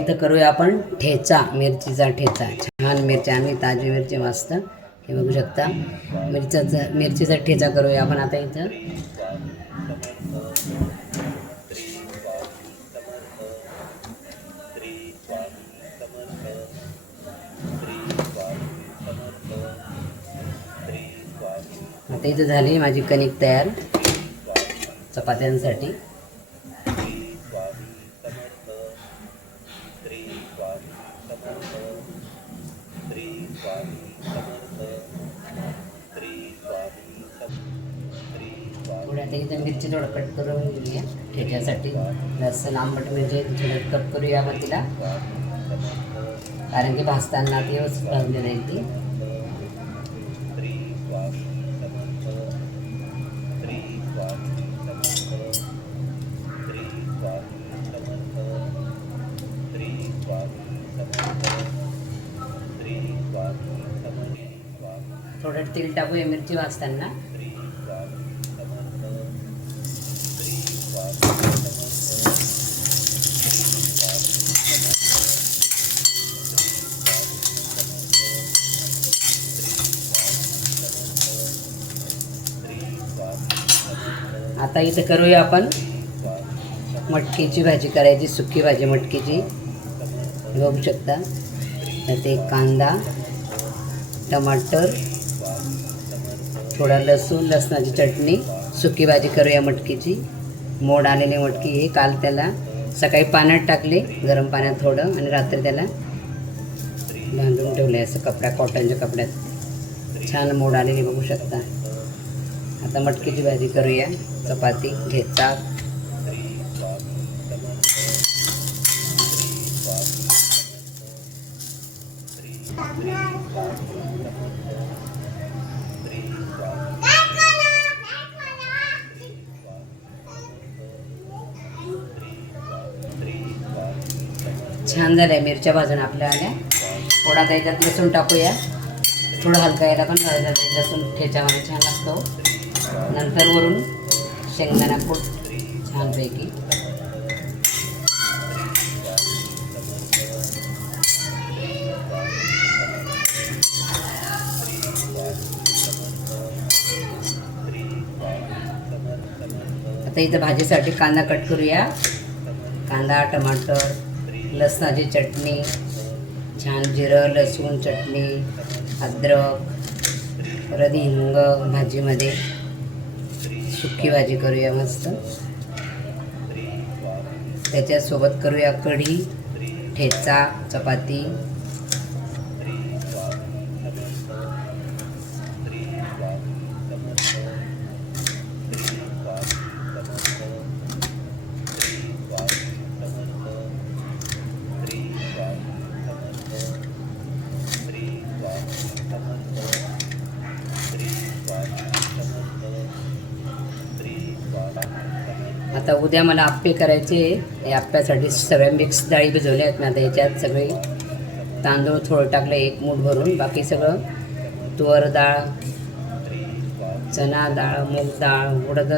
इथं करूया आपण ठेचा, मिरचीचा ठेचा. छान मिरची, आम्ही ताजी मिरची मस्त हे बघू शकता. मिरचीचा ठेचा करूया आपण आता इथं. आता इथं झाली माझी कणिक तयार चपात्यांसाठी. थोड्या आता इथं मिरची थोडं कट करून घेऊया ठेच्यासाठी. लसूण आंबट मिरची थोडं कट करूया आपण तिला, कारण की भाजताना ती व्यवस्थित भाजली जाईल ती. थोडं तेल टाकूया मिरची भाजताना. आता इथं करूया आपण मटकीची भाजी करायची, सुकी भाजी मटकीची. बघू शकता त्यात एक कांदा, टमाटर, थोडा लसूण, लसणाची चटणी. सुकी भाजी करूया मटकीची. मोड आलेली मटकी हे काल त्याला सकाळी पाण्यात टाकले, गरम पाण्यात थोडं, आणि रात्री त्याला बांधून ठेवले असं कॉटनच्या कपड्यात. छान मोड आलेली बघू शकता. आता मटकीची भाजी करूया, चपाती, ठेचा. छान झाल्या मिरच्या भाजून आपल्या आल्या. थोडा त्याच्यात लसूण टाकूया, थोडं हलका यायला पण घालायचं. लसूण ठेच्यामध्ये छान लागतो. नंतर वरून शेंगदाणा कूट छानपैकी. आता इथं भाजीसाठी कांदा कट करूया. कांदा, टमाटर, लसणाची चटणी, छान जिरं, लसूण चटणी, अद्रक, परत हिंग भाजीमध्ये. सुकी भाजी करूया मस्त. त्याच्यासोबत करूया कढी, ठेचा, चपाती. आता उद्या मला आप्पे करायचे. या आप्प्यासाठी सगळ्या मिक्स डाळी भिजवल्या आहेत मी. आता याच्यात सगळे तांदूळ थोडं टाकलं, एक मूठ भरून. बाकी सगळं तुवर डाळ, चणा डाळ, मूग डाळ, उडद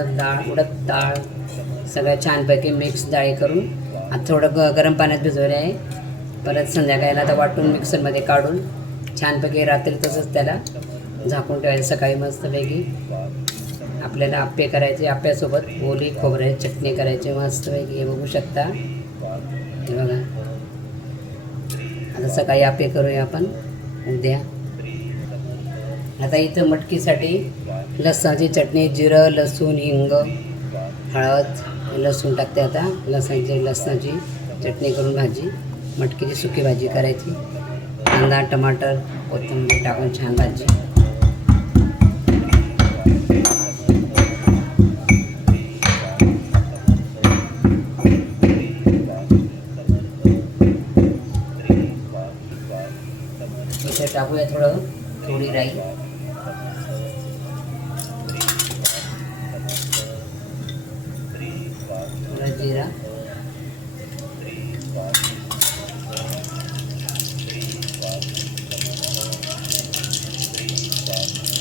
डाळ सगळ्या छानपैकी मिक्स डाळी करून आता थोडं गरम पाण्यात भिजवले आहे. परत संध्याकाळला आता वाटून मिक्सरमध्ये काढून छानपैकी रात्री तसंच त्याला झाकून ठेवायचं. सकाळी मस्तपैकी आपल्याला आप्पे करायचे. आप्प्यासोबत ओली खोबऱ्याची चटणी करायची मस्तपैकी. हे बघू शकता, हे बघा. आता सकाळी आप्पे करूया आपण उद्या. आता इथं मटकीसाठी लसणाची चटणी, जिरं, लसूण, हिंग, हळद, लसूण टाकते. आता लसणाची चटणी करून भाजी, मटकीची सुकी भाजी करायची. कांदा, टमाटर, कोथिंबीर टाकून छान भाजी. इथे टाकूया थोडी राई, थोडा जिरा,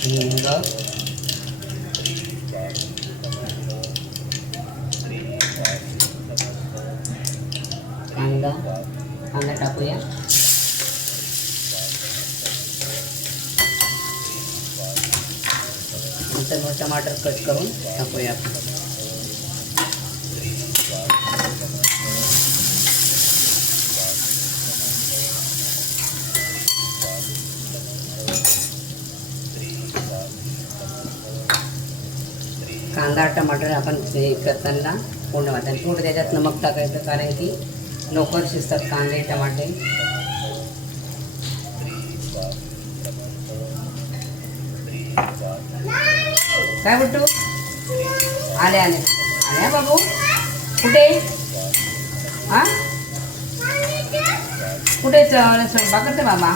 हिंग, कांदा, कांदा टाकूया. नंतर मग टमाटर कट करून टाकूया आपण. कांदा टमाटर आपण हे करताना पूर्ण वाटायला थोडं त्याच्यात नमक टाकायचं, कारण की लवकर शिजतात कांदे टमाटे. काय बोलतो? आले आले आले बाबू, कुठे हां कुठे स्वयंपाक करते बाबा?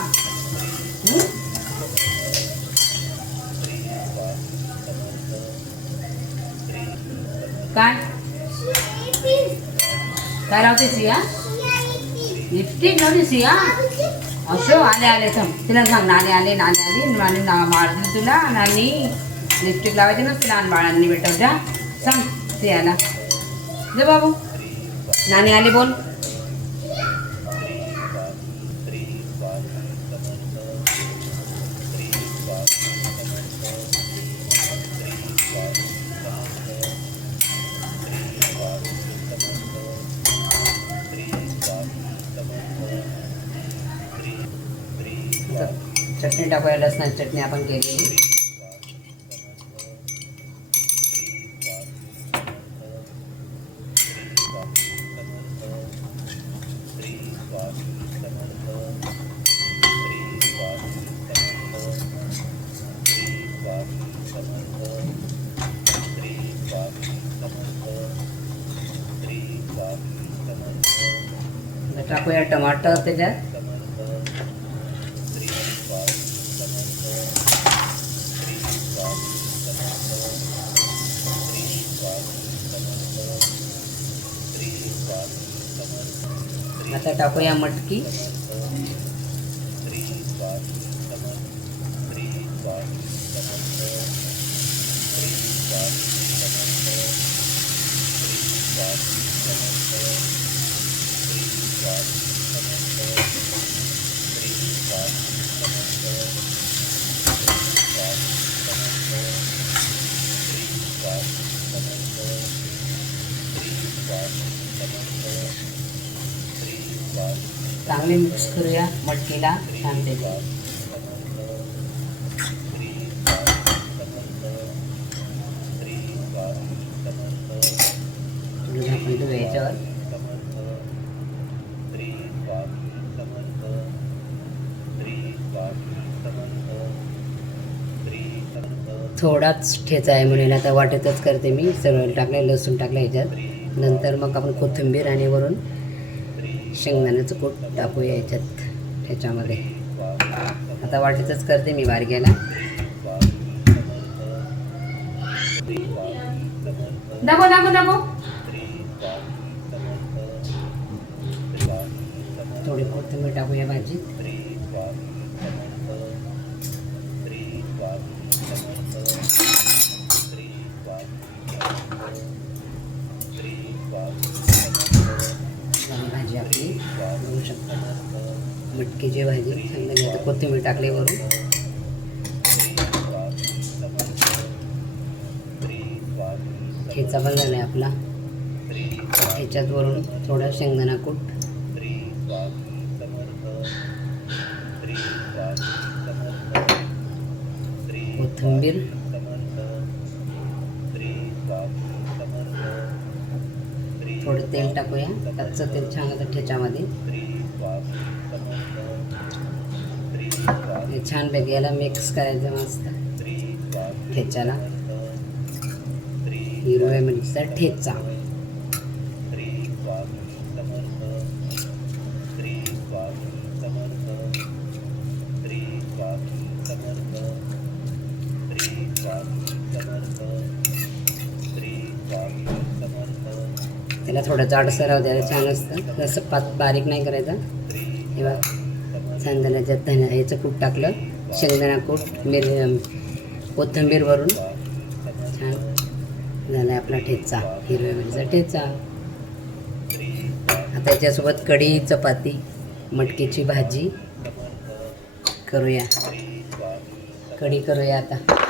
काय काय लावते सिया? लिपस्टिक लावते सिया? असो आले आले थांब, तिला सांग नाणे आले नाणे आली नाणे मारली तुला. नानी लिपस्टिक लावायची नसते लहान बाळांनी भेटवत्या. सांग सियाला, जे बाबू नाणे आले बोल. चटणी टाकूया, लसणाची चटणी आपण केलेली. टाकूया टमाटर त्याच्यात. आता टाकूया मटकी. चांगले मिक्स करूया मटकीला छान त्याची. झाकून ठेवूया याच्यावर. थोडाच ठेचा आहे म्हणून आता वाटेतच करते मी. सगळं टाकलं, लसूण टाकलं ह्याच्यात. नंतर मग आपण कोथिंबीर आणि वरून शेंगदाण्याचं कूट टाकूया याच्यात ठेच्यामध्ये. आता वाटेतच करते मी बारक्याला. दाखव दाखव दाखव. थोडी कोथिंबीर टाकूया भाजीत. भाजी आपली बघू शकता, मटकीची भाजी. चांगली आता कोथिंबीर टाकली वरून. ठेचा पण झाला आहे आपला. ठेच्यात वरून थोडा शेंगदाणा कूट, कोथिंबीर, थोडं तेल टाकूया. कच्चं तेल छान होतं ठेच्यामध्ये. हे छानपैकी याला मिक्स करायचं मस्त ठेच्याला. हिरव्या मिरचीचा ठेचा. त्याला थोडं जाडसर राहू द्यायला, छान असतं. जसं बारीक नाही करायचं. किंवा शेंगदाण्याच्या ह्याचं कूट टाकलं, शेंगदाणा कूट, कोथिंबीर वरून. छान झाला आहे आपला ठेचा, हिरव्या मिरचीचा ठेचा. आता याच्यासोबत कढी चपाती मटकीची भाजी करूया, कढी करूया आता.